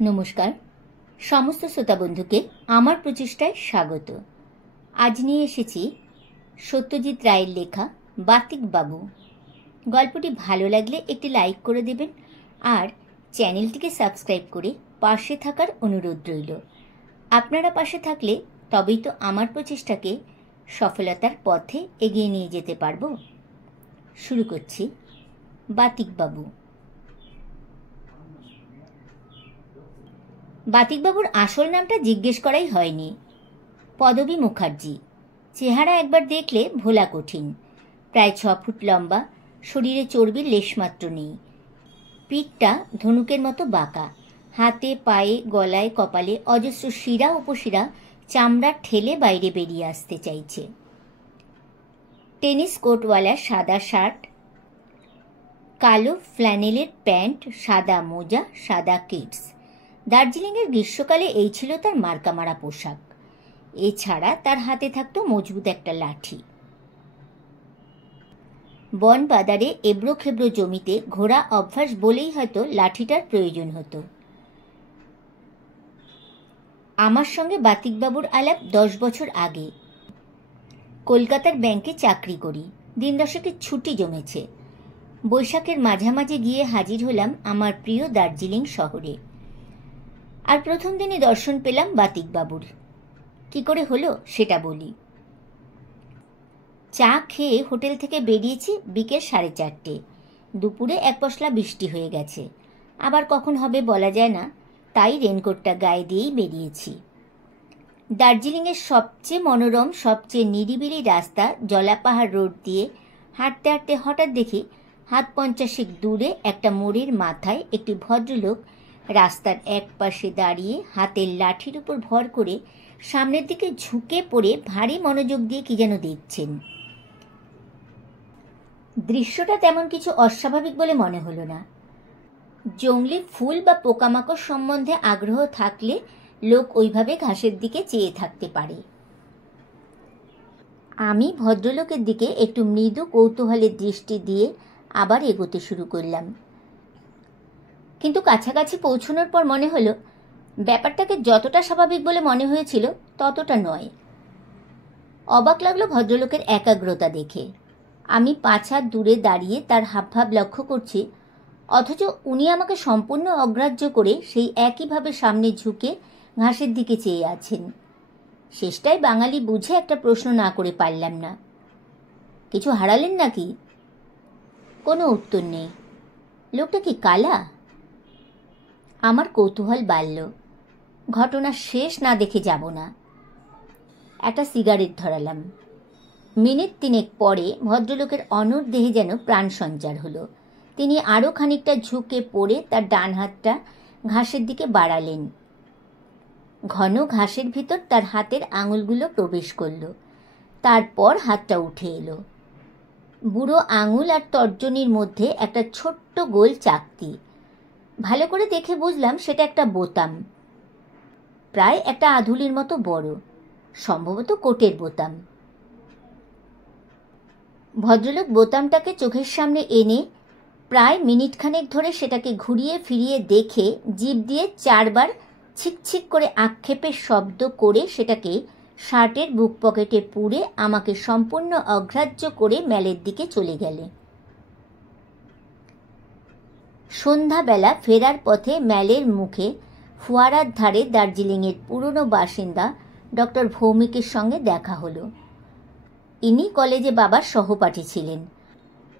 নমস্কার সমস্ত শ্রোতা বন্ধুকে আমার প্রচেষ্টায় স্বাগত। আজ নিয়ে এসেছি সত্যজিৎ রায়ের লেখা বাতিক বাবু। গল্পটি ভালো লাগলে একটি লাইক করে দেবেন আর চ্যানেলটিকে সাবস্ক্রাইব করে পাশে থাকার অনুরোধ রইল। আপনারা পাশে থাকলে তবেই তো আমার প্রচেষ্টাকে সফলতার পথে এগিয়ে নিয়ে যেতে পারবো। শুরু করছি। বাতিক বাবু। বাতিকবাবুর আসল নামটা জিজ্ঞেস করাই হয়নি। পদবী মুখার্জি। চেহারা একবার দেখলে ভোলা কঠিন। প্রায় 6 ফুট লম্বা, শরীরে চর্বির লেশমাত্র নেই। পিঠটা ধনুকের মতো বাঁকা। হাতে, পায়ে, গলায়, কপালে অজস্র শিরা উপশিরা চামড়া ঠেলে বাইরে বেরিয়ে আসতে চাইছে। টেনিস কোটওয়ালা সাদা শার্ট, কালো ফ্ল্যানেলের প্যান্ট, সাদা মোজা, সাদা কিডস। দার্জিলিংয়ের গ্রীষ্মকালে এই ছিল তার মার্কামারা পোশাক। এছাড়া তার হাতে থাকতো মজবুত একটা লাঠি। বন বাদারে এবড়ো খেবড়ো জমিতে ঘোড়া অভ্যাস বলেই হয়তো লাঠিটার প্রয়োজন হতো। আমার সঙ্গে বাতিকবাবুর আলাপ 10 বছর আগে। কলকাতার ব্যাংকে চাকরি করি। দিন দশেকের ছুটি জমেছে। বৈশাখের মাঝামাঝি গিয়ে হাজির হলাম আমার প্রিয় দার্জিলিং শহরে। আর প্রথম দিনে দর্শন পেলাম বাতিকবাবুর। কি করে হলো সেটা বলি। চা খেয়ে হোটেল থেকে বেরিয়েছি বিকেল 4:30। দুপুরে এক পশলা বৃষ্টি হয়ে গেছে, আবার কখন হবে বলা যায় না, তাই রেনকোটটা গায়ে দিয়েই বেরিয়েছি। দার্জিলিংয়ের সবচেয়ে মনোরম, সবচেয়ে নিরিবিলি রাস্তা জলাপাহাড় রোড দিয়ে হাঁটতে হাঁটতে হঠাৎ দেখি হাত 50 দূরে একটা মোড়ের মাথায় একটি ভদ্রলোক রাস্তার এক পাশে দাঁড়িয়ে হাতের লাঠির উপর ভর করে সামনের দিকে ঝুঁকে পড়ে ভারী মনোযোগ দিয়ে কি যেন দেখছেন। দৃশ্যটা তেমন কিছু অস্বাভাবিক বলে মনে হলো না। জংলি ফুল বা পোকামাকড় সম্বন্ধে আগ্রহ থাকলে লোক ওইভাবে ঘাসের দিকে চেয়ে থাকতে পারে। আমি ভদ্রলোকের দিকে একটু মৃদু কৌতূহলের দৃষ্টি দিয়ে আবার এগোতে শুরু করলাম। কিন্তু কাছাকাছি পৌঁছানোর পর মনে হলো ব্যাপারটাকে যতটা স্বাভাবিক বলে মনে হয়েছিল ততটা নয়। অবাক লাগলো ভদ্রলোকের একাগ্রতা দেখে। আমি 5 হাত দূরে দাঁড়িয়ে তার হাবভাব লক্ষ্য করছি, অথচ উনি আমাকে সম্পূর্ণ অগ্রাহ্য করে সেই একইভাবে সামনে ঝুঁকে ঘাসের দিকে চেয়ে আছেন। শেষটায় বাঙালি বুঝে একটা প্রশ্ন না করে পারলাম না, কিছু হারালেন নাকি? কোনো উত্তর নেই। লোকটা কি কালা? আমার কৌতূহল বাড়ল। ঘটনা শেষ না দেখে যাব না। একটা সিগারেট ধরালাম। মিনিট 3 পরে ভদ্রলোকের অনড় দেহে যেন প্রাণ সঞ্চার হলো। তিনি আরও খানিকটা ঝুঁকে পড়ে তার ডান হাতটা ঘাসের দিকে বাড়ালেন। ঘন ঘাসের ভিতর তার হাতের আঙুলগুলো প্রবেশ করল। তারপর হাতটা উঠে এলো। বুড়ো আঙুল আর তর্জনীর মধ্যে একটা ছোট্ট গোল চাকতি। ভালো করে দেখে বুঝলাম সেটা একটা বোতাম, প্রায় একটা আধুলির মতো বড়, সম্ভবত কোটের বোতাম। ভদ্রলোক বোতামটাকে চোখের সামনে এনে প্রায় মিনিটখানেক ধরে সেটাকে ঘুরিয়ে ফিরিয়ে দেখে জিভ দিয়ে 4 বার ছিকছিক করে আক্ষেপের শব্দ করে সেটাকে শার্টের বুক পকেটে পুরে আমাকে সম্পূর্ণ অগ্রাহ্য করে ম্যালের দিকে চলে গেলে। সন্ধ্যাবেলা ফেরার পথে ম্যালের মুখে ফোয়ারার ধারে দার্জিলিংয়ের পুরনো বাসিন্দা ডক্টর ভৌমিকের সঙ্গে দেখা হলো। ইনি কলেজে বাবার সহপাঠী ছিলেন,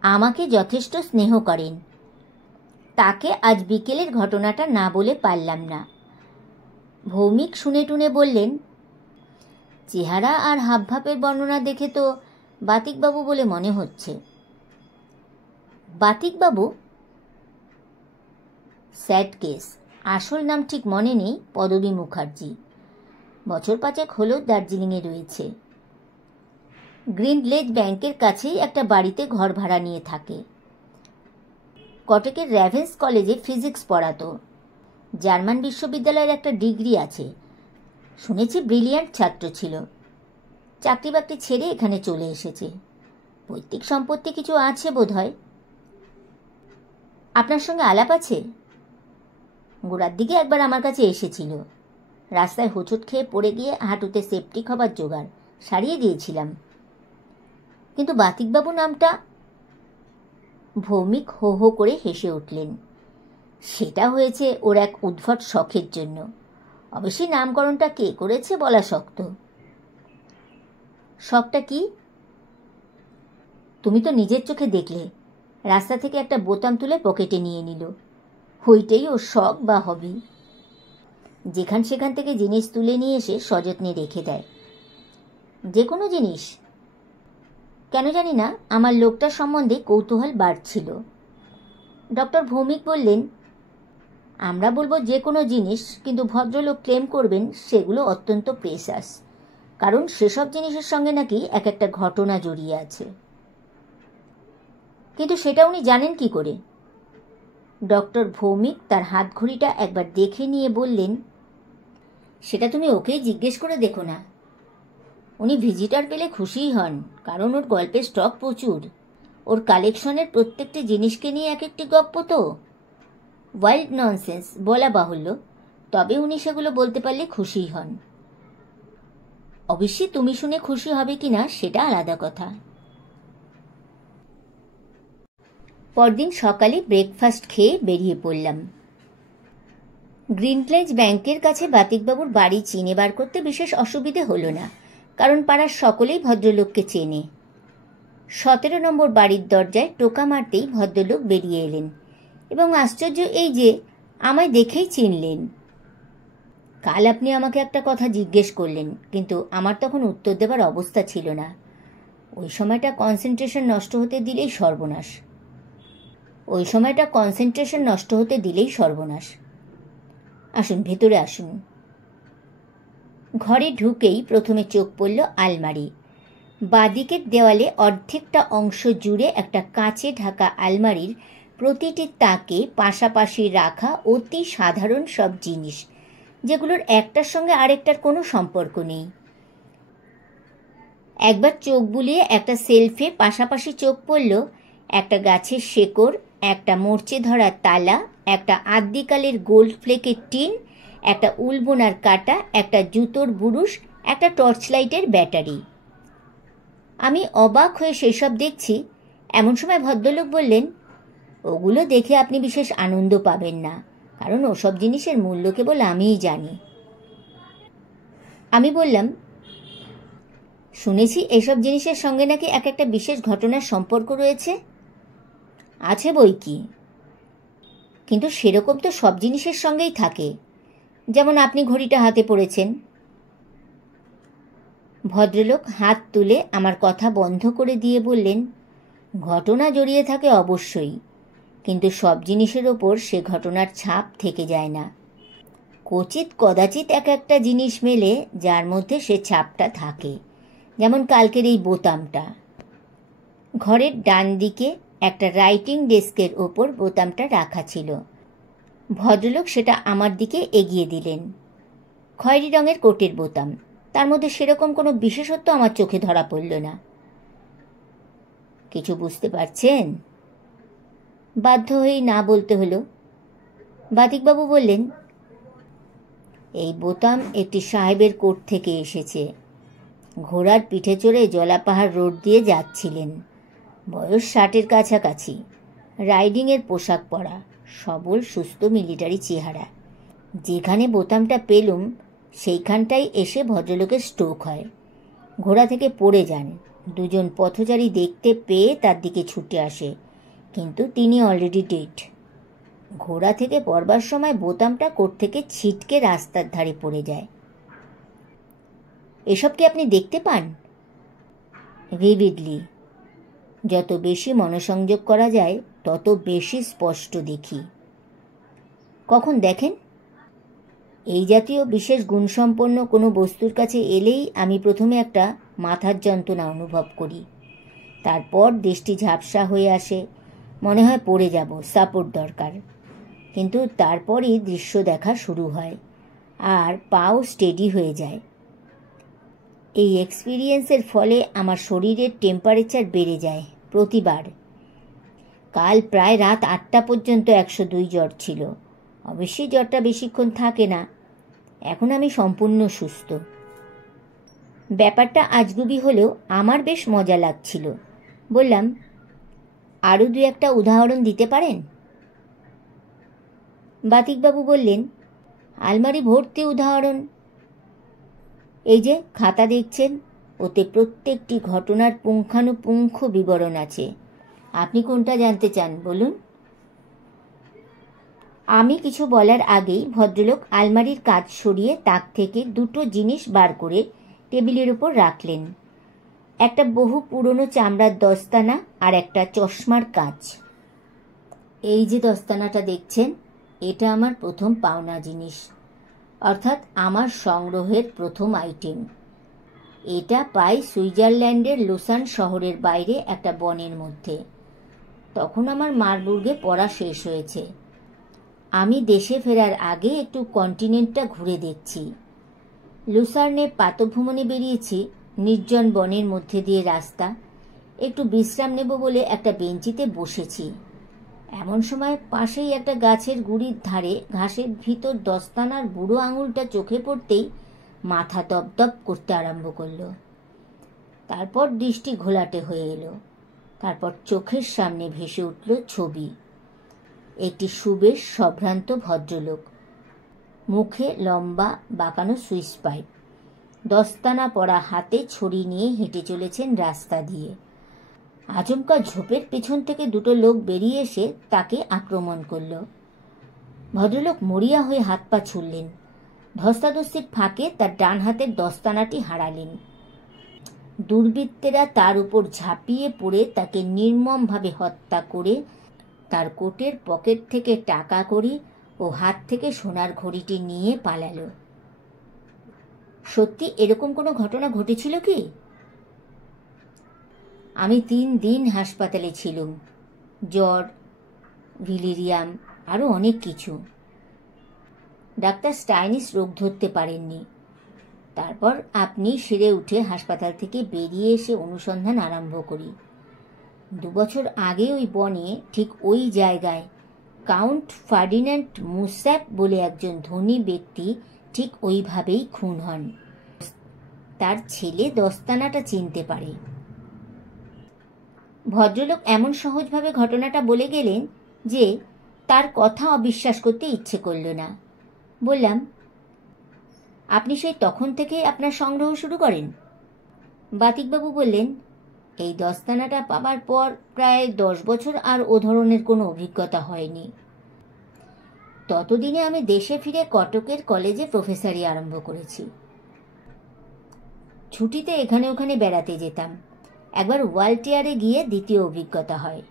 আমাকে যথেষ্ট স্নেহ করেন। তাকে আজ বিকেলের ঘটনাটা না বলে পারলাম না। ভৌমিক শুনে টুনে বললেন, চেহারা আর হাবভাবের বর্ণনা দেখে তো বাতিকবাবু বলে মনে হচ্ছে। বাতিকবাবু? Sad case. আসল নাম ঠিক মনে নেই। পদবী মুখার্জি। বছর 5 হলো দার্জিলিংয়ে রয়েছে। গ্রিন লেজ ব্যাংকের কাছেই একটা বাড়িতে ঘর ভাড়া নিয়ে থাকে। কটকের র্যাভেন্স কলেজে ফিজিক্স পড়াতো। জার্মান বিশ্ববিদ্যালয়ের একটা ডিগ্রি আছে। শুনেছি ব্রিলিয়ান্ট ছাত্র ছিল। চাকরি বাকরি ছেড়ে এখানে চলে এসেছে। পৈতৃক সম্পত্তি কিছু আছে বোধ হয়। আপনার সঙ্গে আলাপ আছে? গোড়ার দিকে একবার আমার কাছে এসেছিল। রাস্তায় হোঁচট খেয়ে পড়ে গিয়ে হাঁটুতে সেপটিক হবার জোগাড় সারিয়ে দিয়েছিলাম। কিন্তু বাতিকবাবু নামটা... ভৌমিক হো হো করে হেসে উঠলেন। সেটা হয়েছে ওর এক উদ্ভট শখের জন্য। অবশ্যই নামকরণটা কে করেছে বলা শক্ত। শখটা কি? তুমি তো নিজের চোখে দেখলে। রাস্তা থেকে একটা বোতাম তুলে পকেটে নিয়ে নিল। ওইটাই ওর শখ বা হবি। যেখান সেখান থেকে জিনিস তুলে নিয়ে এসে সযত্নে রেখে দেয়। যে কোনো জিনিস। কেন জানি না আমার লোকটার সম্বন্ধে কৌতূহল বাড়ছিল। ডক্টর ভৌমিক বললেন, আমরা বলবো যে কোনো জিনিস, কিন্তু ভদ্রলোক ক্লেম করবেন সেগুলো অত্যন্ত প্রেসাস, কারণ সেসব জিনিসের সঙ্গে নাকি এক একটা ঘটনা জড়িয়ে আছে। কিন্তু সেটা উনি জানেন কি করে? ডক্টর ভৌমিক তার হাতঘড়িটা একবার দেখে নিয়ে বললেন, সেটা তুমি ওকেই জিজ্ঞেস করে দেখো না। উনি ভিজিটার পেলে খুশিই হন, কারণ ওর গল্পের স্টক প্রচুর। ওর কালেকশনের প্রত্যেকটি জিনিসকে নিয়ে এক একটি গল্প তো। ওয়াইল্ড ননসেন্স বলা বাহুল্য, তবে উনি সেগুলো বলতে পারলে খুশিই হন। অবশ্যই তুমি শুনে খুশি হবে কিনা সেটা আলাদা কথা। পরদিন সকালে ব্রেকফাস্ট খেয়ে বেরিয়ে পড়লাম। গ্রিনপ্লেজ ব্যাংকের কাছে বাতিকবাবুর বাড়ি চিনে বার করতে বিশেষ অসুবিধে হলো না, কারণ পাড়ার সকলেই ভদ্রলোককে চেনে। 17 নম্বর বাড়ির দরজায় টোকা মারতেই ভদ্রলোক বেরিয়ে এলেন, এবং আশ্চর্য এই যে আমায় দেখেই চিনলেন। কাল আপনি আমাকে একটা কথা জিজ্ঞেস করলেন, কিন্তু আমার তখন উত্তর দেবার অবস্থা ছিল না। ওই সময়টা কনসেন্ট্রেশন নষ্ট হতে দিলেই সর্বনাশ। আসুন, ভেতরে আসুন। ঘরে ঢুকেই প্রথমে চোখ পড়ল আলমারি। বাঁদিকের দেওয়ালে অর্ধেকটা অংশ জুড়ে একটা কাঁচে ঢাকা আলমারির প্রতিটি তাকে পাশাপাশি রাখা অতি সাধারণ সব জিনিস, যেগুলোর একটার সঙ্গে আরেকটার কোনো সম্পর্ক নেই। একবার চোখ বুলিয়ে একটা সেলফে পাশাপাশি চোখ পড়ল একটা গাছের শেকড়, একটা মরচে ধরা তালা, একটা আদ্যিকালের গোল্ড ফ্লেকের টিন, একটা উলবোনার কাঁটা, একটা জুতোর বুরুশ, একটা টর্চ লাইটের ব্যাটারি। আমি অবাক হয়ে সেসব দেখছি। এমন সময় ভদ্রলোক বললেন, ওগুলো দেখে আপনি বিশেষ আনন্দ পাবেন না, কারণ ওসব জিনিসের মূল্য কেবল আমিই জানি। আমি বললাম, শুনেছি এসব জিনিসের সঙ্গে নাকি এক একটা বিশেষ ঘটনার সম্পর্ক রয়েছে। আছে বই কি, কিন্তু সেরকম তো সব জিনিসের সঙ্গেই থাকে। যেমন আপনি ঘড়িটা হাতে পড়েছেন। ভদ্রলোক হাত তুলে আমার কথা বন্ধ করে দিয়ে বললেন, ঘটনা জড়িয়ে থাকে অবশ্যই, কিন্তু সব জিনিসের ওপর সে ঘটনার ছাপ থেকে যায় না। কচিত কদাচিৎ এক একটা জিনিস মেলে যার মধ্যে সে ছাপটা থাকে, যেমন কালকের এই বোতামটা। ঘরের ডান দিকে একটা রাইটিং ডেস্কের ওপর বোতামটা রাখা ছিল। ভদ্রলোক সেটা আমার দিকে এগিয়ে দিলেন। খয়েরি রঙের কোটের বোতাম, তার মধ্যে সেরকম কোনো বিশেষত্ব আমার চোখে ধরা পড়ল না। কিছু বুঝতে পারছেন? বাধ্য হয়েই না বলতে হলো। বাতিকবাবু বললেন, এই বোতাম একটি সাহেবের কোট থেকে এসেছে। ঘোড়ার পিঠে চড়ে জলাপাহাড় রোড দিয়ে যাচ্ছিলেন। বয়স 60-এর কাছাকাছি, রাইডিংয়ের পোশাক পরা, সবল সুস্থ মিলিটারি চেহারা। যেখানে বোতামটা পেলুম সেইখানটাই এসে ভদ্রলোকের স্ট্রোক হয়। ঘোড়া থেকে পড়ে যান। দুজন পথচারী দেখতে পেয়ে তার দিকে ছুটে আসে, কিন্তু তিনি অলরেডি ডেড। ঘোড়া থেকে পড়বার সময় বোতামটা কোট থেকে ছিটকে রাস্তার ধারে পড়ে যায়। এসব কি আপনি দেখতে পান? ভিভিডলি। যত বেশি মনোসংযোগ করা যায় তত বেশি স্পষ্ট দেখি। কখন দেখেন? এই জাতীয় বিশেষ গুণসম্পন্ন কোনো বস্তুর কাছে এলেই আমি প্রথমে একটা মাথার যন্ত্রণা অনুভব করি। তারপর দৃষ্টি ঝাপসা হয়ে আসে, মনে হয় পড়ে যাব, সাপোর্ট দরকার। কিন্তু তারপরই দৃশ্য দেখা শুরু হয়, আর পাও স্টেডি হয়ে যায়। এই এক্সপিরিয়েন্সের ফলে আমার শরীরের টেম্পারেচার বেড়ে যায় প্রতিবার। কাল প্রায় রাত 8টা পর্যন্ত 102 জ্বর ছিল, অবশ্যই জ্বরটা বেশিক্ষণ থাকে না। এখন আমি সম্পূর্ণ সুস্থ। ব্যাপারটা আজগুবি হলেও আমার বেশ মজা লাগছিল। বললাম, আরও 2-1টা উদাহরণ দিতে পারেন? বাতিকবাবু বললেন, আলমারি ভর্তি উদাহরণ। এই যে খাতা দেখছেন, ওতে প্রত্যেকটি ঘটনার পুঙ্খানুপুঙ্খ বিবরণ আছে। আপনি কোনটা জানতে চান বলুন? আমি কিছু বলার আগেই ভদ্রলোক আলমারির কাঁচ সরিয়ে তাক থেকে 2টো জিনিস বার করে টেবিলের উপর রাখলেন। একটা বহু পুরনো চামড়ার দস্তানা আর একটা চশমার কাঁচ। এই যে দস্তানাটা দেখছেন, এটা আমার প্রথম পাওনা জিনিস, অর্থাৎ আমার সংগ্রহের প্রথম আইটেম। এটা পাই সুইজারল্যান্ডের লুসান শহরের বাইরে একটা বনের মধ্যে। তখন আমার মারবুর্গে পড়া শেষ হয়েছে। আমি দেশে ফেরার আগে একটু কন্টিনেন্টটা ঘুরে দেখছি। লুসার্নে প্রাতঃভ্রমণে বেরিয়েছি। নির্জন বনের মধ্যে দিয়ে রাস্তা। একটু বিশ্রাম নেব বলে একটা বেঞ্চিতে বসেছি। এমন সময় পাশেই একটা গাছের গুড়ির ধারে ঘাসের ভিতর দস্তানার বুড়ো আঙুলটা চোখে পড়তেই মাথা দপদপ করতে আরম্ভ করলো। তারপর দৃষ্টি ঘোলাটে হয়ে এলো। তারপর চোখের সামনে ভেসে উঠল ছবি। একটি সুবেশ সম্ভ্রান্ত ভদ্রলোক, মুখে লম্বা বাঁকানো সুইচ পাইপ, দস্তানা পরা হাতে ছড়ি নিয়ে হেঁটে চলেছেন রাস্তা দিয়ে। আচমকা ঝোপের পেছন থেকে 2টো লোক বেরিয়ে এসে তাকে আক্রমণ করল। ভদ্রলোক মরিয়া হয়ে হাত পা ছুড়লেন। ধস্তাধস্তির ফাঁকে তার ডান হাতের দস্তানাটি হারালেন। দুর্বৃত্তেরা তার উপর ঝাঁপিয়ে পড়ে তাকে নির্মমভাবে হত্যা করে তার কোটের পকেট থেকে টাকা কড়ি ও হাত থেকে সোনার ঘড়িটি নিয়ে পালালো। সত্যি এরকম কোনো ঘটনা ঘটেছিল কি? আমি 3 দিন হাসপাতালে ছিলুম। জ্বর, ভিলিরিয়াম, আরও অনেক কিছু। ডাক্তার স্টাইনিস রোগ ধরতে পারেননি। তারপর আপনি সেরে উঠে হাসপাতাল থেকে বেরিয়ে এসে অনুসন্ধান আরম্ভ করি। 2 বছর আগে ওই বনে ঠিক ওই জায়গায় কাউন্ট ফার্ডিন্যান্ড মুস্যাপ বলে একজন ধনী ব্যক্তি ঠিক ওইভাবেই খুন হন। তার ছেলে দস্তানাটা চিনতে পারে। ভদ্রলোক এমন সহজভাবে ঘটনাটা বলে গেলেন যে তার কথা অবিশ্বাস করতে ইচ্ছে করল না। বললাম, আপনি সেই তখন থেকে আপনার সংগ্রহ শুরু করেন? বাতিকবাবু বললেন, এই দস্তানাটা পাবার পর প্রায় 10 বছর আর ও ধরনের কোনো অভিজ্ঞতা হয়নি। ততদিনে আমি দেশে ফিরে কটকের কলেজে প্রফেসরি আরম্ভ করেছি। ছুটিতে এখানে ওখানে বেড়াতে যেতাম। একবার ওয়ালটিয়ারে গিয়ে দ্বিতীয় অভিজ্ঞতা হয়।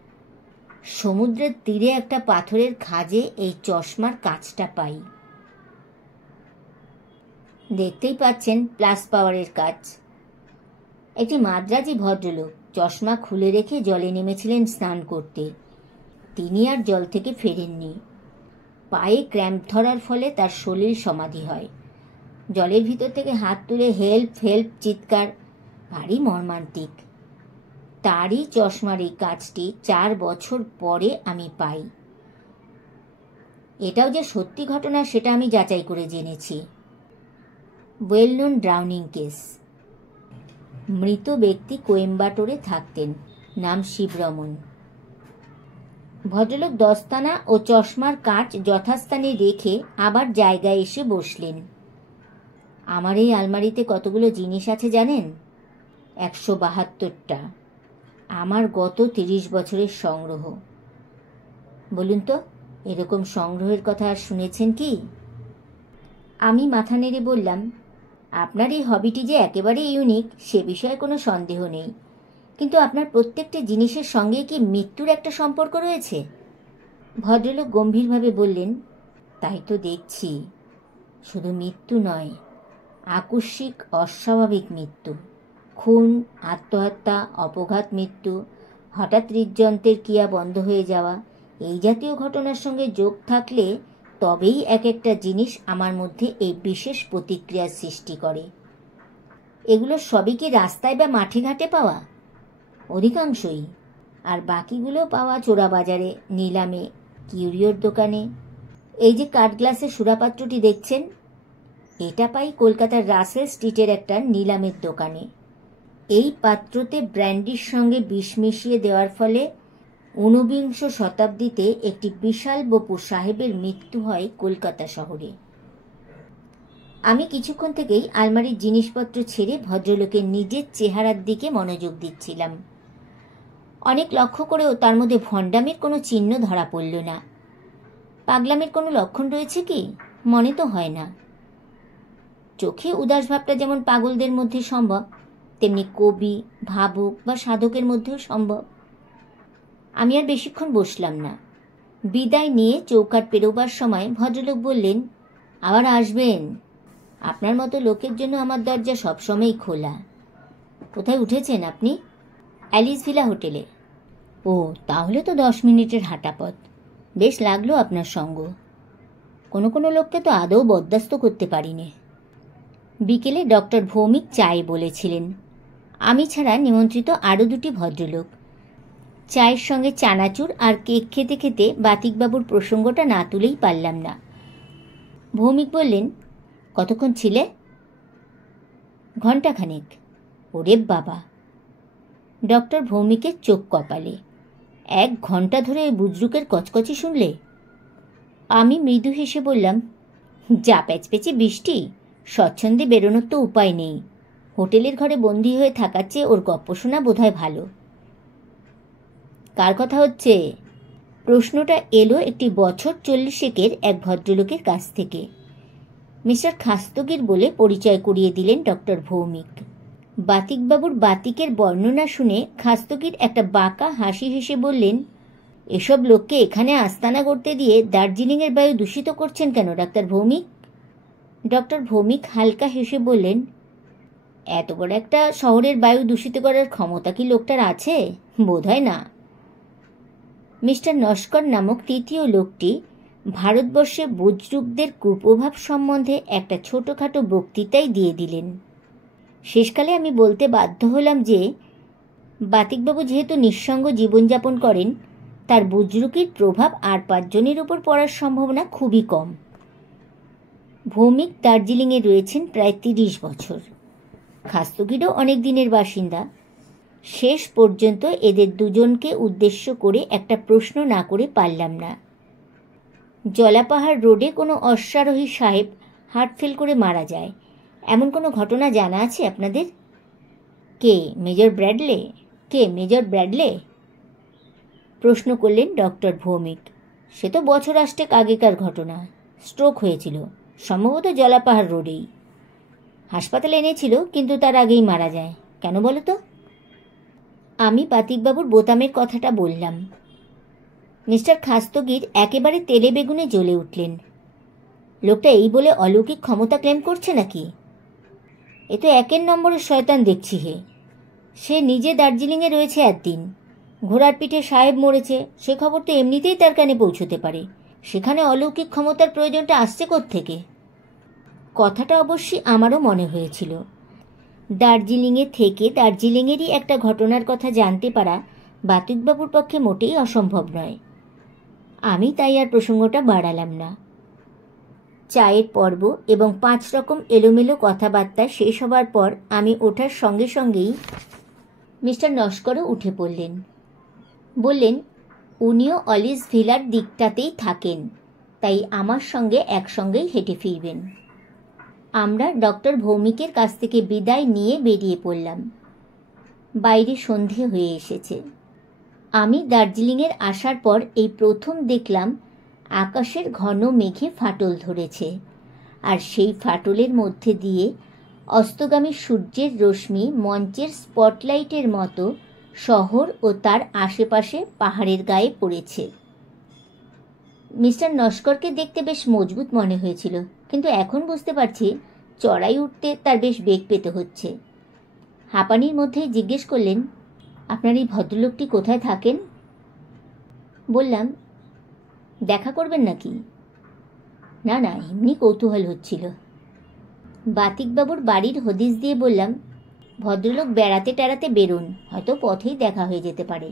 সমুদ্রের তীরে একটা পাথরের খাঁজে এই চশমার কাঁচটা পাই। দেখতেই পাচ্ছেন প্লাস পাওয়ারের কাজ। একটি মাদ্রাজি ভদ্রলোক চশমা খুলে রেখে জলে নেমেছিলেন স্নান করতে। তিনি আর জল থেকে ফেরেননি। পায়ে ক্র্যাম্প ধরার ফলে তার শরীর সমাধি হয়। জলের ভিতর থেকে হাত তুলে হেল্প হেল্প চিৎকার, ভারী মর্মান্তিক। তারই চশমার এই কাজটি 4 বছর পরে আমি পাই। এটাও যে সত্যি ঘটনা সেটা আমি যাচাই করে জেনেছি। Well known drowning case. মৃত ব্যক্তি কোয়েম্বাটোরে থাকতেন, নাম শিবরমন। ভদ্রলোক দস্তানা ও চশমার কাঁচ যথাস্থানে রেখে আবার জায়গায় এসে বসলেন। আমার এই আলমারিতে কতগুলো জিনিস আছে জানেন? 172টা। আমার গত 30 বছরের সংগ্রহ। বলুন তো, এরকম সংগ্রহের কথা আর শুনেছেন কি? আমি মাথা নেড়ে বললাম, আপনার এই হবিটি যে একেবারে ইউনিক সে বিষয়ে কোনো সন্দেহ নেই, কিন্তু আপনার প্রত্যেকটি জিনিসের সঙ্গে কি মৃত্যুর একটা সম্পর্ক রয়েছে? ভদ্রলোক গম্ভীরভাবে বললেন, তাই তো দেখছি। শুধু মৃত্যু নয়, আকস্মিক অস্বাভাবিক মৃত্যু, খুন, আত্মহত্যা, অপঘাত মৃত্যু, হঠাৎ হৃদযন্ত্রের ক্রিয়া বন্ধ হয়ে যাওয়া, এই জাতীয় ঘটনার সঙ্গে যোগ থাকলে তবেই এক একটা জিনিস আমার মধ্যে এই বিশেষ প্রতিক্রিয়ার সৃষ্টি করে। এগুলো সবই কি রাস্তায় বা মাঠে ঘাটে পাওয়া? অধিকাংশই। আর বাকিগুলো পাওয়া চোরা বাজারে, নিলামে, কিউরিওর দোকানে। এই যে কাঠ গ্লাসের সুরাপাত্রটি দেখছেন, এটা পাই কলকাতার রাসেল স্ট্রিটের একটা নিলামের দোকানে। এই পাত্রতে ব্র্যান্ডির সঙ্গে বিষ মিশিয়ে দেওয়ার ফলে ঊনবিংশ শতাব্দীতে একটি বিশাল বপু সাহেবের মৃত্যু হয় কলকাতা শহরে। আমি কিছুক্ষণ থেকেই আলমারির জিনিসপত্র ছেড়ে ভদ্রলোকের নিজের চেহারার দিকে মনোযোগ দিচ্ছিলাম। অনেক লক্ষ্য করেও তার মধ্যে ভণ্ডামির কোনো চিহ্ন ধরা পড়ল না। পাগলামির কোনো লক্ষণ রয়েছে কি? মনে তো হয় না। চোখে উদাস ভাবটা যেমন পাগলদের মধ্যে সম্ভব, তেমনি কবি, ভাবুক বা সাধকের মধ্যেও সম্ভব। আমি আর বেশিক্ষণ বসলাম না। বিদায় নিয়ে চৌকাঠ পেরোবার সময় ভদ্রলোক বললেন, আবার আসবেন। আপনার মতো লোকের জন্য আমার দরজা সবসময়ই খোলা। কোথায় উঠেছেন আপনি? অ্যালিস ভিলা হোটেলে। ও, তাহলে তো 10 মিনিটের হাঁটা পথ। বেশ লাগলো আপনার সঙ্গ। কোনো কোনো লোককে তো আদৌ বরদাস্ত করতে পারিনি। বিকেলে ডক্টর ভৌমিক চায়ে বলেছিলেন। আমি ছাড়া নিমন্ত্রিত আরও 2টি ভদ্রলোক। চায়ের সঙ্গে চানাচুর আর কেক খেতে খেতে বাতিকবাবুর প্রসঙ্গটা না তুলেই পারলাম না। ভৌমিক বললেন, কতক্ষণ ছিলে? ঘণ্টাখানেক। ওরে বাবা! ডক্টর ভৌমিকের চোখ কপালে। 1 ঘণ্টা ধরে ওই বুজরুকের কচকচি শুনলে? আমি মৃদু হেসে বললাম, যা প্যাচপেচে বৃষ্টি, স্বচ্ছন্দে বেরোনোর তো উপায় নেই। হোটেলের ঘরে বন্দী হয়ে থাকার চেয়ে ওর গপ্প শোনা বোধহয় ভালো। কার কথা হচ্ছে? প্রশ্নটা এলো একটি বছর 40-এর এক ভদ্রলোকের কাছ থেকে। মিস্টার খাস্তগির বলে পরিচয় করিয়ে দিলেন ডক্টর ভৌমিক। বাতিকবাবুর বাতিকের বর্ণনা শুনে খাস্তগির একটা বাঁকা হাসি হেসে বললেন, এসব লোককে এখানে আস্তানা করতে দিয়ে দার্জিলিংয়ের বায়ু দূষিত করছেন কেন ডাক্তার ভৌমিক? ডক্টর ভৌমিক হালকা হেসে বললেন, এত বড় একটা শহরের বায়ু দূষিত করার ক্ষমতা কি লোকটার আছে? বোধহয় না। মিস্টার নস্কর নামক 3য় লোকটি ভারতবর্ষে বুজরুকদের কুপ্রভাব সম্বন্ধে একটা ছোটোখাটো বক্তৃতাই দিয়ে দিলেন। শেষকালে আমি বলতে বাধ্য হলাম যে বাতিকবাবু যেহেতু নিঃসঙ্গ জীবনযাপন করেন, তার বুজরুকির প্রভাব আর 5 জনের উপর পড়ার সম্ভাবনা খুবই কম। ভৌমিক দার্জিলিংয়ে রয়েছেন প্রায় 30 বছর। খাস্তগিরও অনেক দিনের বাসিন্দা। শেষ পর্যন্ত এদের দুজনকে উদ্দেশ্য করে একটা প্রশ্ন না করে পারলাম না। জলাপাহাড় রোডে কোনো অশ্বারোহী সাহেব হার্ট ফেল করে মারা যায়, এমন কোনো ঘটনা জানা আছে আপনাদের? কে মেজর ব্র্যাডলে? কে মেজর ব্র্যাডলে? প্রশ্ন করলেন ডক্টর ভৌমিক। সে তো বছর 8 আগেকার ঘটনা। স্ট্রোক হয়েছিল, সম্ভবত জলাপাহাড় রোডেই। হাসপাতালে এনেছিল, কিন্তু তার আগেই মারা যায়। কেন বলো তো? আমি বাতিকবাবুর বোতামের কথাটা বললাম। মিস্টার খাস্তগির একেবারে তেলে বেগুনে জ্বলে উঠলেন। লোকটা এই বলে অলৌকিক ক্ষমতা ক্লেম করছে নাকি? এ তো 1 নম্বরের শয়তান দেখছি হে। সে নিজে দার্জিলিংয়ে রয়েছে একদিন, ঘোড়ার পিঠে সাহেব মরেছে, সে খবর তো এমনিতেই তার কানে পৌঁছতে পারে। সেখানে অলৌকিক ক্ষমতার প্রয়োজনটা আসছে কোত্থেকে? কথাটা অবশ্যই আমারও মনে হয়েছিল। দার্জিলিংয়ে থেকে দার্জিলিংয়েরই একটা ঘটনার কথা জানতে পারা বাতিকবাবুর পক্ষে মোটেই অসম্ভব নয়। আমি তাই আর প্রসঙ্গটা বাড়ালাম না। চায়ের পর্ব এবং 5 রকম এলোমেলো কথাবার্তা শেষ হবার পর আমি ওঠার সঙ্গে সঙ্গেই মিস্টার নস্করও উঠে পড়লেন। বললেন, উনিও অলিস ভিলার দিকটাতেই থাকেন, তাই আমার সঙ্গে একসঙ্গেই হেঁটে ফিরবেন। আমরা ডক্টর ভৌমিকের কাছ থেকে বিদায় নিয়ে বেরিয়ে পড়লাম। বাইরে সন্ধে হয়ে এসেছে। আমি দার্জিলিংয়ের আসার পর এই প্রথম দেখলাম আকাশের ঘন মেঘে ফাটল ধরেছে, আর সেই ফাটলের মধ্যে দিয়ে অস্তগামী সূর্যের রশ্মি মঞ্চের স্পটলাইটের মতো শহর ও তার আশেপাশে পাহাড়ের গায়ে পড়েছে। মিস্টার নস্করকে দেখতে বেশ মজবুত মনে হয়েছিল, কিন্তু এখন বুঝতে পারছি চড়াই উঠতে তার বেশ বেগ পেতে হচ্ছে। হাঁপানির মধ্যেই জিজ্ঞেস করলেন, আপনার এই ভদ্রলোকটি কোথায় থাকেন? বললাম, দেখা করবেন নাকি? না না, এমনি কৌতূহল হচ্ছিল। বাতিকবাবুর বাড়ির হদিস দিয়ে বললাম, ভদ্রলোক বেড়াতে টেড়াতে বেরোন, হয়তো পথেই দেখা হয়ে যেতে পারে।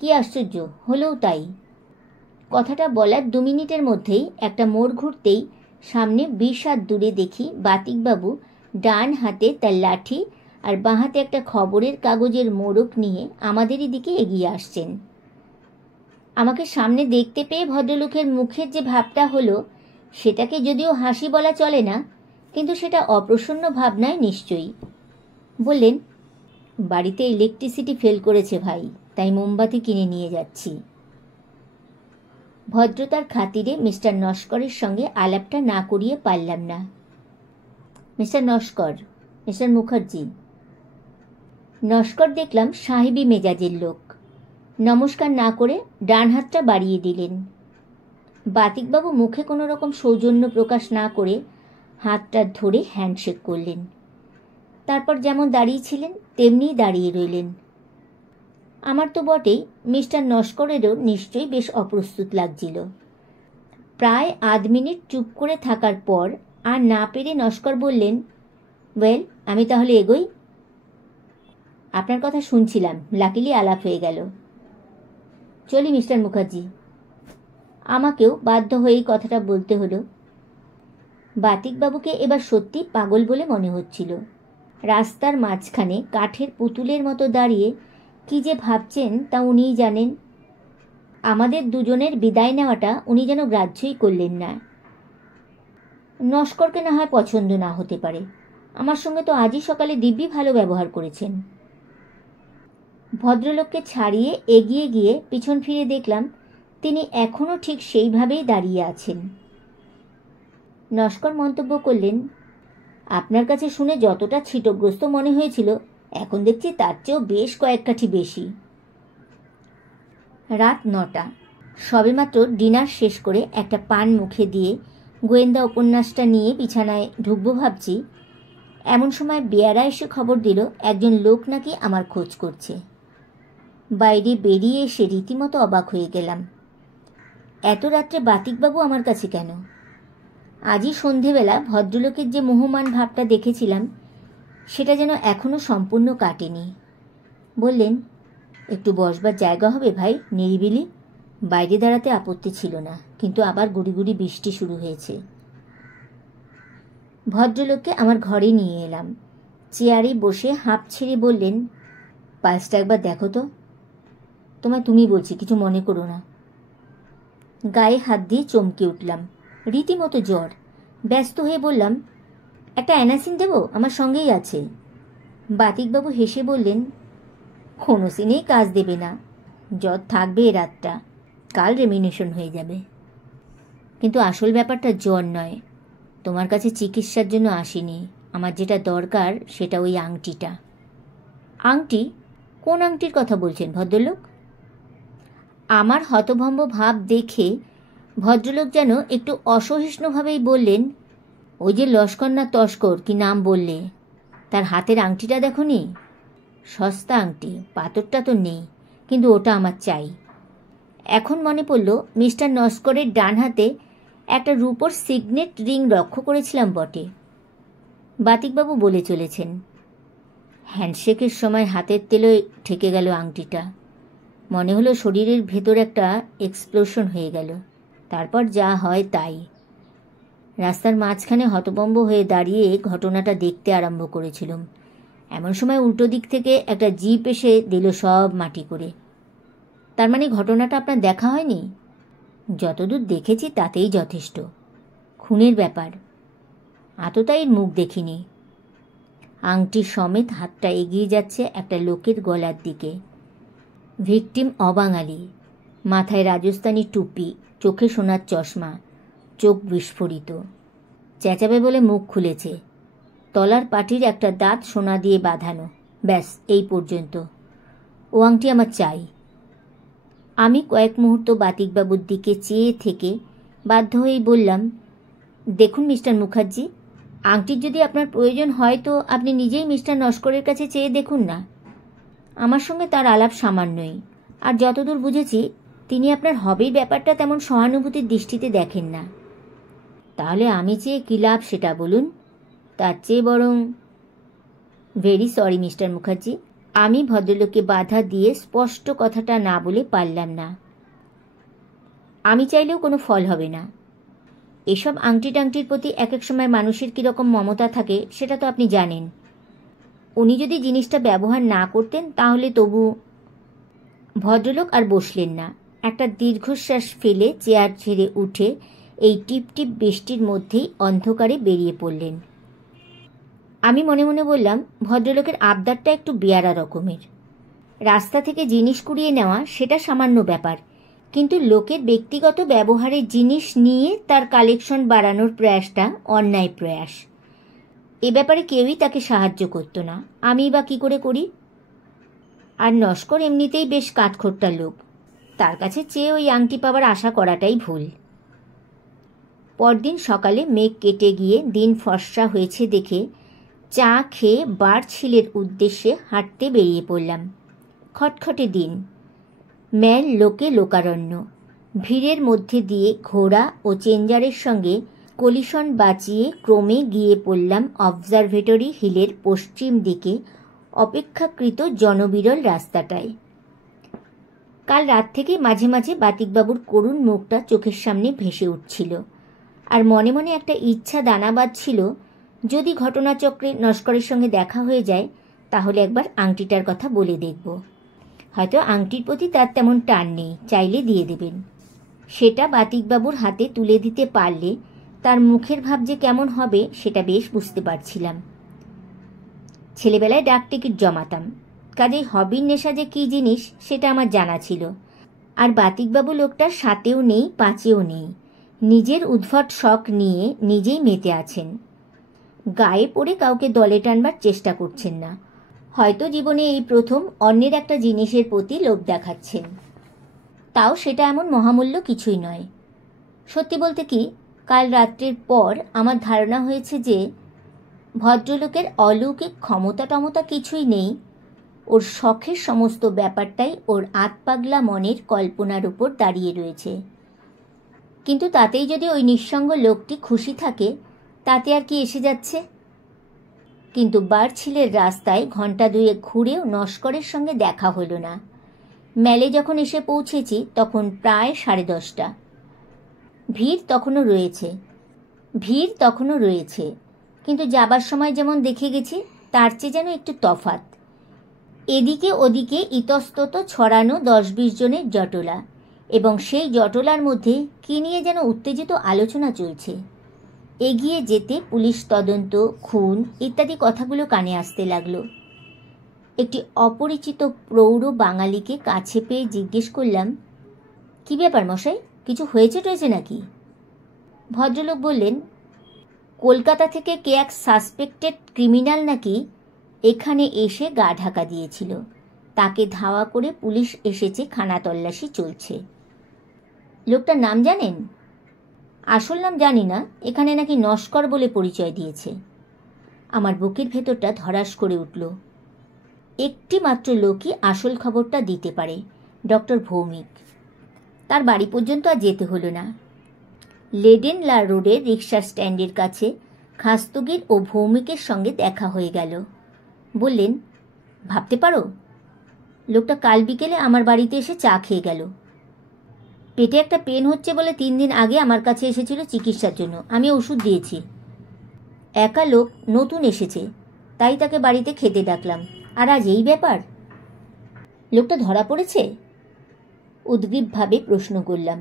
কি আশ্চর্য, হলেও তাই। কথাটা বলার 2 মিনিটের মধ্যেই একটা মোড় ঘুরতেই সামনে 20 হাত দূরে দেখি বাতিকবাবু ডান হাতে তার লাঠি আর বাঁ হাতে একটা খবরের কাগজের মোড়ক নিয়ে আমাদেরই দিকে এগিয়ে আসছেন। আমাকে সামনে দেখতে পেয়ে ভদ্রলোকের মুখের যে ভাবটা হলো, সেটাকে যদিও হাসি বলা চলে না, কিন্তু সেটা অপ্রসন্ন ভাব নয় নিশ্চয়ই। বললেন, বাড়িতে ইলেকট্রিসিটি ফেল করেছে ভাই, তাই মোমবাতি কিনে নিয়ে যাচ্ছি। ভদ্রতার খাতিরে মিস্টার নস্করের সঙ্গে আলাপটা না করিয়ে পারলাম না। Mister Naskar, mister Mukherjee. নস্কর দেখলাম সাহেবী মেজাজের লোক। নমস্কার না করে ডান হাতটা বাড়িয়ে দিলেন। বাতিকবাবু মুখে কোনো রকম সৌজন্য প্রকাশ না করে হাতটা ধরে হ্যান্ডশেক করলেন। তারপর যেমন দাঁড়িয়েছিলেন তেমনিই দাঁড়িয়ে রইলেন। আমার তো বটেই, মিস্টার নস্করেরও নিশ্চয়ই বেশ অপ্রস্তুত লাগছিল। প্রায় আধ মিনিট চুপ করে থাকার পর আর না পেরে নস্কর বললেন, ওয়েল, আমি তাহলে এগোই? আপনার কথা শুনছিলাম, লাকিলি আলাপ হয়ে গেল। চলি মিস্টার মুখার্জি। আমাকেও বাধ্য হয়েই কথাটা বলতে হলো। বাতিকবাবুকে এবার সত্যি পাগল বলে মনে হচ্ছিল। রাস্তার মাঝখানে কাঠের পুতুলের মতো দাঁড়িয়ে কি যে ভাবছেন তা উনিই জানেন। আমাদের দুজনের বিদায় নেওয়াটা উনি যেন গ্রাহ্যই করলেন না। নস্করকে না হয় পছন্দ না হতে পারে, আমার সঙ্গে তো আজই সকালে দিব্যি ভালো ব্যবহার করেছেন। ভদ্রলোককে ছাড়িয়ে এগিয়ে গিয়ে পিছন ফিরে দেখলাম তিনি এখনও ঠিক সেইভাবেই দাঁড়িয়ে আছেন। নস্কর মন্তব্য করলেন, আপনার কাছে শুনে যতটা ছিটগ্রস্ত মনে হয়েছিল, এখন দেখছি তার চেয়েও বেশ কয়েক কাঠি বেশি। রাত 9টা। সবেমাত্র ডিনার শেষ করে একটা পান মুখে দিয়ে গোয়েন্দা উপন্যাসটা নিয়ে বিছানায় ঢুকবো ভাবছি, এমন সময় বেয়ারা এসে খবর দিল একজন লোক নাকি আমার খোঁজ করছে। বাইরে বেরিয়ে এসে রীতিমতো অবাক হয়ে গেলাম। এত রাত্রে বাতিকবাবু আমার কাছে কেন? আজই সন্ধেবেলা ভদ্রলোকের যে মোহমান ভাবটা দেখেছিলাম, সেটা যেন এখনও সম্পূর্ণ কাটেনি। বললেন, একটু বসবার জায়গা হবে ভাই, নিরিবিলি? বাইরে দাঁড়াতে আপত্তি ছিল না, কিন্তু আবার গুড়ি গুড়ি বৃষ্টি শুরু হয়েছে। ভদ্রলোককে আমার ঘরে নিয়ে এলাম। চেয়ারে বসে হাঁপ ছেড়ে বললেন, পালসটা একবার দেখো তো। তোমায় তুমি বলছি, কিছু মনে করো না। গায়ে হাত দিয়ে চমকে উঠলাম, রীতিমতো জ্বর। ব্যস্ত হয়ে বললাম, একটা অ্যানাসিন দেবো, আমার সঙ্গেই আছে। বাতিকবাবু হেসে বললেন, কোনো সিনেই কাজ দেবে না, জ্বর থাকবে এ রাতটা, কাল রেমিনেশন হয়ে যাবে। কিন্তু আসল ব্যাপারটা জ্বর নয়, তোমার কাছে চিকিৎসার জন্য আসিনি, আমার যেটা দরকার সেটা ওই আংটিটা। আংটি? কোন আংটির কথা বলছেন ভদ্রলোক? আমার হতভম্ব ভাব দেখে ভদ্রলোক যেন একটু অসহিষ্ণুভাবেই বললেন, ওই যে লস্কর না তস্কর কি নাম বললে, তার হাতের আংটিটা দেখোনি? সস্তা আংটি, পাথরটা তো নেই, কিন্তু ওটা আমার চাই। এখন মনে পড়ল মিস্টার নস্করের ডান হাতে একটা রূপোর সিগনেট রিং লক্ষ্য করেছিলাম বটে। বাতিকবাবু বলে চলেছেন। হ্যান্ডশেকের সময় হাতের তেলে ঠেকে গেল আংটিটা। মনে হলো শরীরের ভেতর একটা এক্সপ্লোশন হয়ে গেল। তারপর যা হয় তাই। রাস্তার মাঝখানে হতভম্ব হয়ে দাঁড়িয়ে ঘটনাটা দেখতে আরম্ভ করেছিলাম। এমন সময় উল্টো দিক থেকে একটা জিপ এসে দিল সব মাটি করে। তার মানে ঘটনাটা আপনার দেখা হয়নি? যতদূর দেখেছি তাতেই যথেষ্ট। খুনের ব্যাপার, আততায়ীর মুখ দেখিনি। আংটি সমেত হাতটা এগিয়ে যাচ্ছে একটা লোকের গলার দিকে। ভিকটিম অবাঙালি, মাথায় রাজস্থানী টুপি, চোখে সোনার চশমা, চোখ বিস্ফোরিত। চেঁচাবে বলে মুখ খুলেছে। তলার পাটির একটা দাঁত সোনা দিয়ে বাঁধানো, ব্যাস এই পর্যন্ত। ও আংটি আমার চাই। আমি কয়েক মুহূর্ত বাতিকবাবুর দিকে চেয়ে থেকে বাধ্য হয়েই বললাম, দেখুন মিস্টার মুখার্জি, আংটির যদি আপনার প্রয়োজন হয় তো আপনি নিজেই মিস্টার নস্করের কাছে চেয়ে দেখুন না। আমার সঙ্গে তার আলাপ সামান্যই, আর যতদূর বুঝেছি তিনি আপনার হবির ব্যাপারটা তেমন সহানুভূতির দৃষ্টিতে দেখেন না। তাহলে আমি চেয়ে কী লাভ সেটা বলুন? তার চেয়ে বরং... ভেরি সরি মিস্টার মুখার্জি, আমি ভদ্রলোককে বাধা দিয়ে স্পষ্ট কথাটা না বলে পারলাম না। আমি চাইলেও কোনো ফল হবে না। এসব আংটি টাংটির প্রতি এক এক সময় মানুষের কীরকম মমতা থাকে সেটা তো আপনি জানেন। উনি যদি জিনিসটা ব্যবহার না করতেন তাহলে তবু। ভদ্রলোক আর বসলেন না, একটা দীর্ঘশ্বাস ফেলে চেয়ার ছেড়ে উঠে এই টিপ টিপ বৃষ্টির মধ্যেই অন্ধকারে বেরিয়ে পড়লেন। আমি মনে মনে বললাম, ভদ্রলোকের আবদারটা একটু বেয়ারা রকমের। রাস্তা থেকে জিনিস কুড়িয়ে নেওয়া সেটা সামান্য ব্যাপার, কিন্তু লোকের ব্যক্তিগত ব্যবহারের জিনিস নিয়ে তার কালেকশন বাড়ানোর প্রয়াসটা অন্যায় প্রয়াস। এ ব্যাপারে কেউই তাকে সাহায্য করত না, আমি বা কী করে করি? আর নস্কর এমনিতেই বেশ কাঠখোট্টা লোক, তার কাছে চেয়ে ওই আংটি পাওয়ার আশা করাটাই ভুল। পরদিন সকালে মেঘ কেটে গিয়ে দিন ফর্সা হয়েছে দেখে চা খেয়ে বার্চহিলের উদ্দেশ্যে হাঁটতে বেরিয়ে পড়লাম। খটখটে দিন, ম্যাল লোকে লোকারণ্য, ভিড়ের মধ্যে দিয়ে ঘোড়া ও চেঞ্জারের সঙ্গে কলিশন বাঁচিয়ে ক্রমে গিয়ে পড়লাম অবজারভেটরি হিলের পশ্চিম দিকে অপেক্ষাকৃত জনবিরল রাস্তাটায়। কাল রাত থেকে মাঝে মাঝে বাতিকবাবুর করুণ মুখটা চোখের সামনে ভেসে উঠছিল, আর মনে মনে একটা ইচ্ছা দানা বাঁধছিল, যদি ঘটনাচক্রে নস্করের সঙ্গে দেখা হয়ে যায় তাহলে একবার আংটিটার কথা বলে দেখব। হয়তো আংটির প্রতি তার তেমন টান নেই, চাইলে দিয়ে দেবেন। সেটা বাতিকবাবুর হাতে তুলে দিতে পারলে তার মুখের ভাব যে কেমন হবে সেটা বেশ বুঝতে পারছিলাম। ছেলেবেলায় ডাক টিকিট জমাতাম, কাজেই হবির নেশা যে কী জিনিস সেটা আমার জানা ছিল। আর বাতিকবাবু লোকটার সাথেও নেই, পাঁচেও নেই, নিজের উদ্ভট শখ নিয়ে নিজেই মেতে আছেন। গায়ে পড়ে কাউকে দলে টানবার চেষ্টা করছেন না, হয়তো জীবনে এই প্রথম অন্যের একটা জিনিসের প্রতি লোভ দেখাচ্ছেন, তাও সেটা এমন মহামূল্য কিছুই নয়। সত্যি বলতে কি, কাল রাত্রের পর আমার ধারণা হয়েছে যে ভদ্রলোকের অলৌকিক ক্ষমতা টমতা কিছুই নেই, ওর শখের সমস্ত ব্যাপারটাই ওর আতপাগলা মনের কল্পনার উপর দাঁড়িয়ে রয়েছে। কিন্তু তাতেই যদি ওই নিঃসঙ্গ লোকটি খুশি থাকে তাতে আর কি এসে যাচ্ছে? কিন্তু বার্চহিলের রাস্তায় ঘণ্টা দুয়েক ঘুরেও নস্করের সঙ্গে দেখা হলো না। ম্যালে যখন এসে পৌঁছেছি তখন প্রায় 10:30। ভিড় তখনও রয়েছে, কিন্তু যাবার সময় যেমন দেখে গেছি তার চেয়ে যেন একটু তফাৎ। এদিকে ওদিকে ইতস্তত ছড়ানো 10-20 জনের জটলা, এবং সেই জটলার মধ্যে কী নিয়ে যেন উত্তেজিত আলোচনা চলছে। এগিয়ে যেতে পুলিশ তদন্ত, খুন ইত্যাদি কথাগুলো কানে আসতে লাগলো। একটি অপরিচিত প্রৌঢ় বাঙালিকে কাছে পেয়ে জিজ্ঞেস করলাম, কী ব্যাপার মশাই, কিছু হয়েছে টয়েছে নাকি? ভদ্রলোক বললেন, কলকাতা থেকে কে এক সাসপেক্টেড ক্রিমিনাল নাকি এখানে এসে গা ঢাকা দিয়েছিল, তাকে ধাওয়া করে পুলিশ এসেছে, খানা তল্লাশি চলছে। লোকটার নাম জানেন? আসল নাম জানি না, এখানে নাকি নস্কর বলে পরিচয় দিয়েছে। আমার বুকের ভেতরটা ধড়াস করে উঠল। একটি মাত্র লোকই আসল খবরটা দিতে পারে, ডক্টর ভৌমিক। তার বাড়ি পর্যন্ত আর যেতে হলো না। লেডেনলা রোডের রিক্সা স্ট্যান্ডের কাছে খাস্তগির ও ভৌমিকের সঙ্গে দেখা হয়ে গেল। বললেন, ভাবতে পারো, লোকটা কাল বিকেলে আমার বাড়িতে এসে চা খেয়ে গেল। পেটে একটা পেন হচ্ছে বলে 3 দিন আগে আমার কাছে এসেছিল চিকিৎসার জন্য, আমি ওষুধ দিয়েছি। একা লোক, নতুন এসেছে, তাই তাকে বাড়িতে খেতে ডাকলাম, আর আজ এই ব্যাপার। লোকটা ধরা পড়েছে? উদ্গ্রীবভাবে প্রশ্ন করলাম।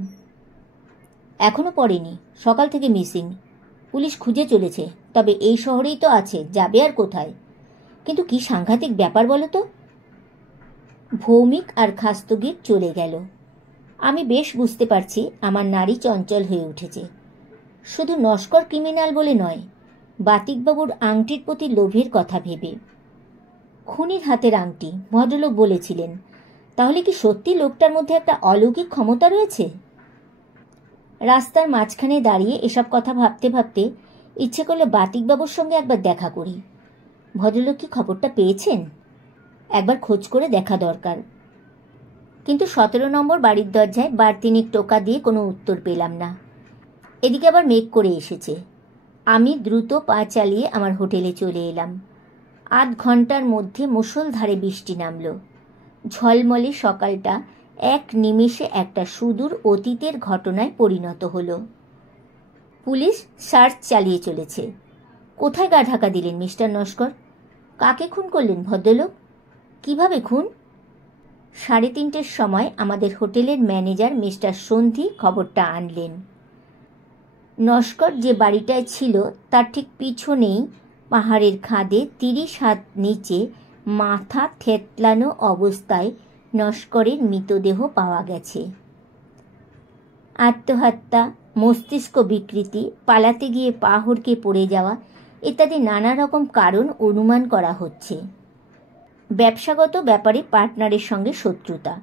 এখনো পড়েনি, সকাল থেকে মিসিং, পুলিশ খুঁজে চলেছে, তবে এই শহরেই তো আছে, যাবে আর কোথায়? কিন্তু কি সাংঘাতিক ব্যাপার বলো তো। ভৌমিক আর খাস্তগির চলে গেল। আমি বেশ বুঝতে পারছি আমার নারী চঞ্চল হয়ে উঠেছে, শুধু নস্কর ক্রিমিনাল বলে নয়, বাতিকবাবুর আংটির প্রতি লোভের কথা ভেবে। খুনির হাতের আংটি, ভদ্রলোক বলেছিলেন, তাহলে কি সত্যি লোকটার মধ্যে একটা অলৌকিক ক্ষমতা রয়েছে? রাস্তার মাঝখানে দাঁড়িয়ে এসব কথা ভাবতে ভাবতে ইচ্ছে করলে বাতিকবাবুর সঙ্গে একবার দেখা করি। ভদ্রলোক কি খবরটা পেয়েছেন? একবার খোঁজ করে দেখা দরকার। কিন্তু 17 নম্বর বাড়ির দরজায় বার 3 টোকা দিয়ে কোনো উত্তর পেলাম না। এদিকে আবার মেঘ করে এসেছে। আমি দ্রুত পা চালিয়ে আমার হোটেলে চলে এলাম। 8 ঘন্টার মধ্যে মুষলধারে বৃষ্টি নামল। ঝলমলে সকালটা এক নিমেষে একটা সুদূর অতীতের ঘটনায় পরিণত হলো। পুলিশ সার্চ চালিয়ে চলেছে। কোথায় গা ঢাকা দিলেন মিস্টার নস্কর? কাকে খুন করলেন ভদ্রলোক? কিভাবে খুন? 3:30-র সময় আমাদের হোটেলের ম্যানেজার মিস্টার সন্ধি খবরটা আনলেন। নস্কর যে বাড়িটায় ছিল তার ঠিক পিছনেই পাহাড়ের খাদে 30 হাত নিচে মাথা থেতলানো অবস্থায় নস্করের মৃতদেহ পাওয়া গেছে। আত্মহত্যা, মস্তিষ্ক বিকৃতি, পালাতে গিয়ে পা হড়কে পড়ে যাওয়া ইত্যাদি নানা রকম কারণ অনুমান করা হচ্ছে। ব্যবসাগত ব্যাপারে পার্টনারের সঙ্গে শত্রুতা,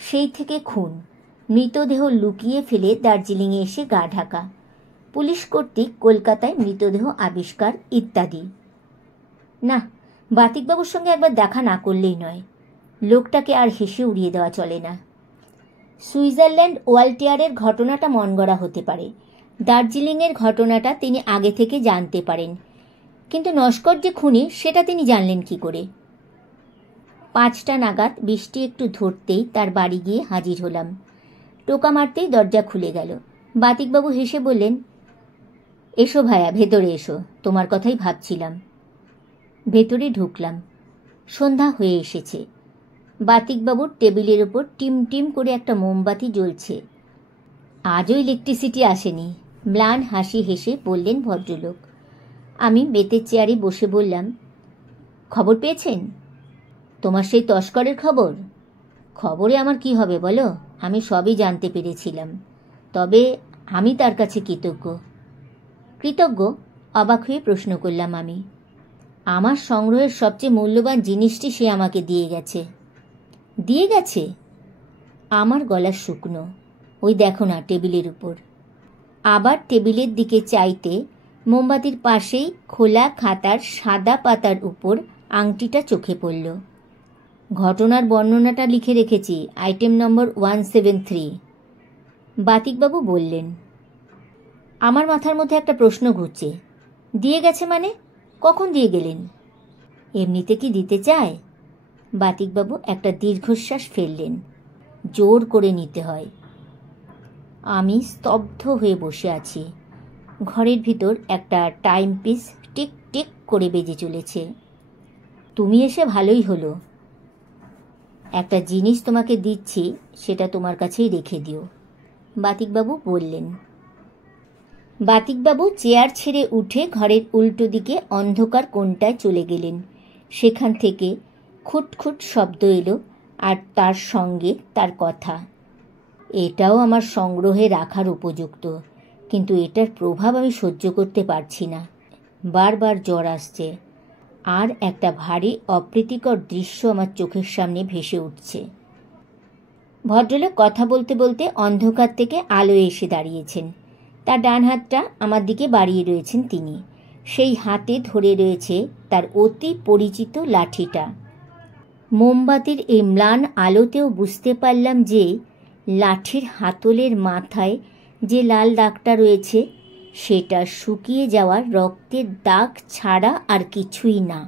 সেই থেকে খুন, মৃতদেহ লুকিয়ে ফেলে দার্জিলিংয়ে এসে গা ঢাকা, পুলিশ কর্তৃক কলকাতায় মৃতদেহ আবিষ্কার ইত্যাদি। না, বাতিকবাবুর সঙ্গে একবার দেখা না করলেই নয়। লোকটাকে আর হেসে উড়িয়ে দেওয়া চলে না। সুইজারল্যান্ড ওয়ালটিয়ারের ঘটনাটা মনগড়া হতে পারে, দার্জিলিংয়ের ঘটনাটা তিনি আগে থেকে জানতে পারেন, কিন্তু নস্কর যে খুনি সেটা তিনি জানলেন কি করে? 5টা নাগাদ বৃষ্টি একটু ধরতেই তার বাড়ি গিয়ে হাজির হলাম। টোকা মারতেই দরজা খুলে গেল। বাতিকবাবু হেসে বললেন, এসো ভায়া, ভেতরে এসো, তোমার কথাই ভাবছিলাম। ভেতরে ঢুকলাম। সন্ধ্যা হয়ে এসেছে। বাতিকবাবুর টেবিলের ওপর টিম টিম করে একটা মোমবাতি জ্বলছে। আজও ইলেকট্রিসিটি আসেনি, ম্লান হাসি হেসে বললেন ভদ্রলোক। আমি বেতের চেয়ারে বসে বললাম, খবর পেয়েছেন? তোমার সেই তস্করের খবর? খবরে আমার কি হবে বলো, আমি সবই জানতে পেরেছিলাম। তবে আমি তার কাছে কৃতজ্ঞ। কৃতজ্ঞ? অবাক হয়ে প্রশ্ন করলাম আমি। আমার সংগ্রহের সবচেয়ে মূল্যবান জিনিসটি সে আমাকে দিয়ে গেছে। দিয়ে গেছে? আমার গলা শুকনো। ওই দেখো না টেবিলের উপর। আবার টেবিলের দিকে চাইতে মোমবাতির পাশেই খোলা খাতার সাদা পাতার উপর আংটিটা চোখে পড়ল। ঘটনার বর্ণনাটা লিখে রেখেছি, আইটেম নম্বর 173। বাতিকবাবু বললেন। আমার মাথার মধ্যে একটা প্রশ্ন ঘুরছে। দিয়ে গেছে মানে? কখন দিয়ে গেলেন? এমনিতে কি দিতে চায়? বাতিকবাবু একটা দীর্ঘশ্বাস ফেললেন। জোর করে নিতে হয়। আমি স্তব্ধ হয়ে বসে আছি। ঘরের ভিতর একটা টাইম পিস টিক টিক করে বেজে চলেছে। তুমি এসে ভালোই হলো। একটা জিনিস তোমাকে দিচ্ছি, সেটা তোমার কাছেই রেখে দিও, বাতিকবাবু বললেন। বাতিকবাবু চেয়ার ছেড়ে উঠে ঘরের উল্টো দিকে অন্ধকার কোণটায় চলে গেলেন। সেখান থেকে খুটখুট শব্দ এলো, আর তার সঙ্গে তার কথা। এটাও আমার সংগ্রহে রাখার উপযুক্ত, কিন্তু এটার প্রভাব আমি সহ্য করতে পারছি না। বারবার জ্বর আসছে, আর একটা ভারী অপ্রীতিকর দৃশ্য আমার চোখের সামনে ভেসে উঠছে। ভদ্রলোক কথা বলতে বলতে অন্ধকার থেকে আলোয় এসে দাঁড়িয়েছেন। তার ডান হাতটা আমার দিকে বাড়িয়ে রয়েছেন তিনি। সেই হাতে ধরে রয়েছে তার অতি পরিচিত লাঠিটা। মোমবাতির এই ম্লান আলোতেও বুঝতে পারলাম যে লাঠির হাতলের মাথায় যে লাল দাগটা রয়েছে সেটা শুকিয়ে যাওয়া রক্তের দাগ ছাড়া আর কিছুই না।